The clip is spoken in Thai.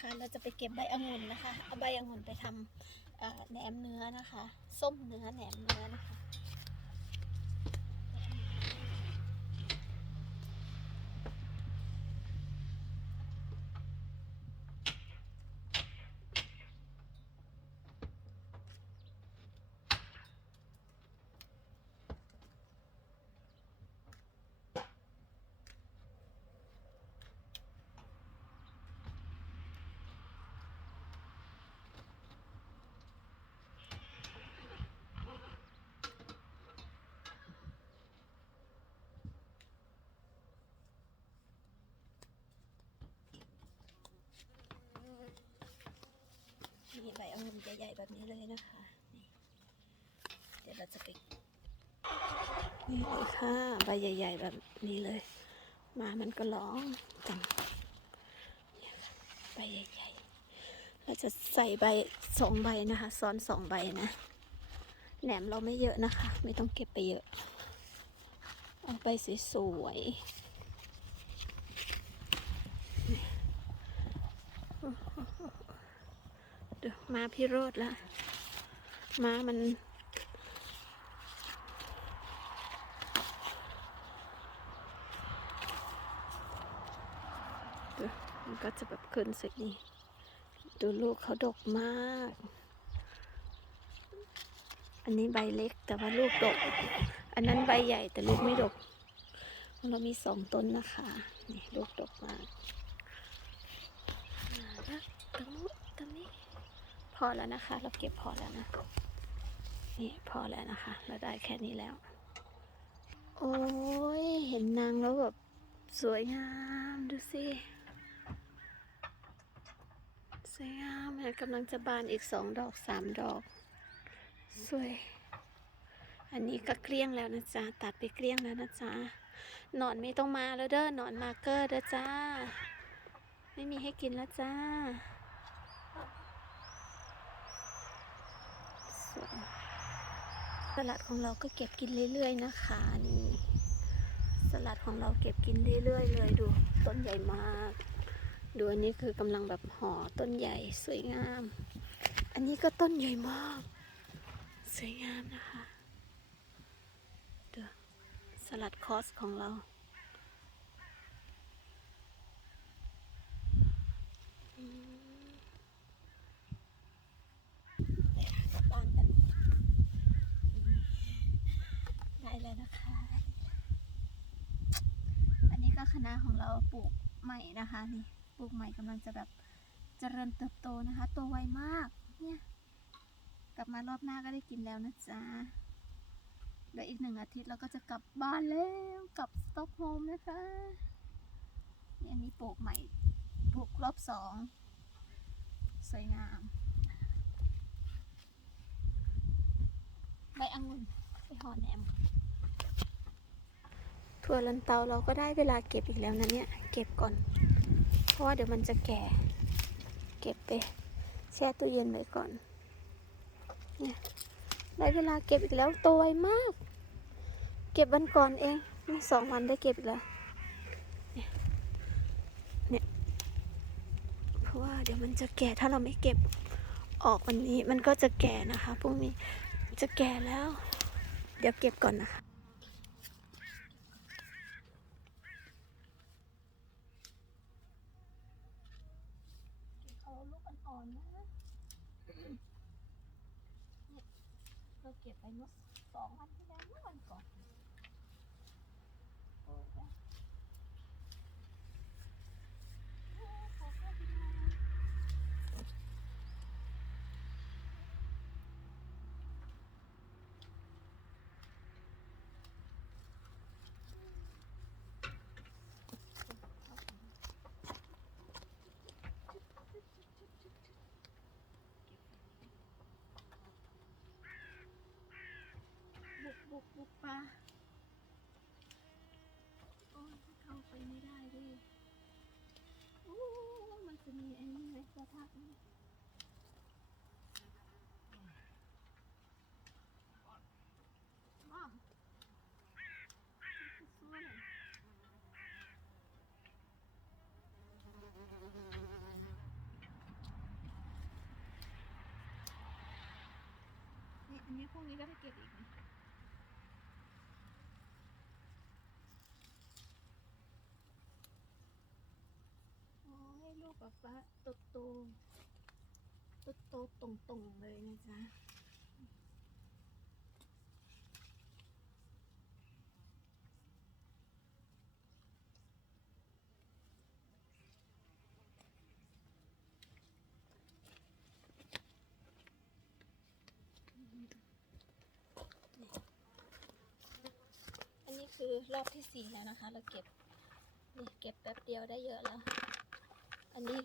นะคะ เราจะไปเก็บใบองุ่นนะคะเอาใบองุ่นไปทำแหนมเนื้อนะคะ ส้มเนื้อแหนมเนื้อนะคะ มี ใบองุ่นใหญ่ๆแบบนี้เลยนะคะนี่เดี๋ยวเราจะไปนี่เลยค่ะใบใหญ่ ๆ แบบนี้เลย มามันก็ร้องจังเนี่ยค่ะใบใหญ่ๆ เราจะใส่ใบสองใบนะคะ ซ้อนสองใบนะแหนมเราไม่เยอะนะคะ ไม่ต้องเก็บไปเยอะ เอาไปสวยๆ เดี๋ยว มาพี่โรดละม้ามัน มันก็จะแบบขึ้นสักนี้ดูลูกเขาดกมาก อันนี้ใบเล็กแต่ว่าลูกดก อันนั้นใบใหญ่แต่ลูกไม่ดก เรามีสองต้นนะคะ นี่ลูกดกมากน่ารักตรงนู้ตรงนี้ อแล้วนะคะ เราเก็บพอแล้วนะ นี่พอแล้วนะคะ เราได้แค่นี้แล้ว โอ้ย เห็นนางแล้วแบบสวยงามดูสิสวยงามเนี่ยกำลังจะบานอีกสองดอกสามดอก สวย อันนี้ก็เกลี้ยงแล้วนะจ๊ะ ตัดไปเกลี้ยงแล้วนะจ๊ะหนอนไม่ต้องมาแล้วเด้อหนอนมาเกอร์เด้อจ้า ไม่มีให้กินแล้วจ้า สวยสลัดของเราก็เก็บกินเรื่อยๆนะคะนี่สลัดของเราเก็บกินเรื่อยๆเลยดูต้นใหญ่มาก ดูอันนี้คือกำลังแบบห่อต้นใหญ่สวยงาม อันนี้ก็ต้นใหญ่มาก สวยงามนะคะดูสลัดคอสของเราอืมไปหากลับบ้านกัน ได้แล้วนะคะ อันนี้ก็ค ณะของเราปลูกใหม่นะคะนี่ปลูกใหม่กำลังจะแบบเจริญเติบโตนะคะโตไวมากเนี่ยกลับมารอบหน้าก็ได้กินแล้วนะจ๊ะเดี๋ยวอีกหนึ่งอาทิตย์เราก็จะกลับบ้านแล้วกลับสต็อกโฮล์มนะคะนี่อันนี้ปลูกใหม่ปลูกรอบสองสวยงามใบองุ่นไปหอแหนม ถั่วลันเตาเราก็ได้เวลาเก็บอีกแล้วนะเนี่ย เก็บก่อน เพราะว่าเดี๋ยวมันจะแก่ เก็บไปแช่ตู้เย็นไว้ก่อน เนี่ยได้เวลาเก็บอีกแล้วโตไวมาก เก็บวันก่อนเองสองวันได้เก็บอีกแล้วเนี่ยเนี่ยเพราะว่าเดี๋ยวมันจะแก่ถ้าเราไม่เก็บออกวันนี้มันก็จะแก่นะคะพรุ่งนี้จะแก่แล้ว เดี๋ยวเก็บก่อนนะคะ เอ่อนนะเนี่ยเราเก็บไปเมื่อสองวันที่แล้วเมื่อวันก่อน ไม่ได้ด้วยโอ้มันจะมีไอ้นี่ไหมกระทะนี่อ้อมสวยนี่อันนี้พวกนี้ก็ได้เก็บอีกนะ ป๊าป๊าโตโตโตโตตรงตรงเลยนะจ๊ะอันนี้คือรอบที่สี่แล้วนะคะ เราเก็บนี่เก็บแป๊บเดียวได้เยอะแล้ว อันนี้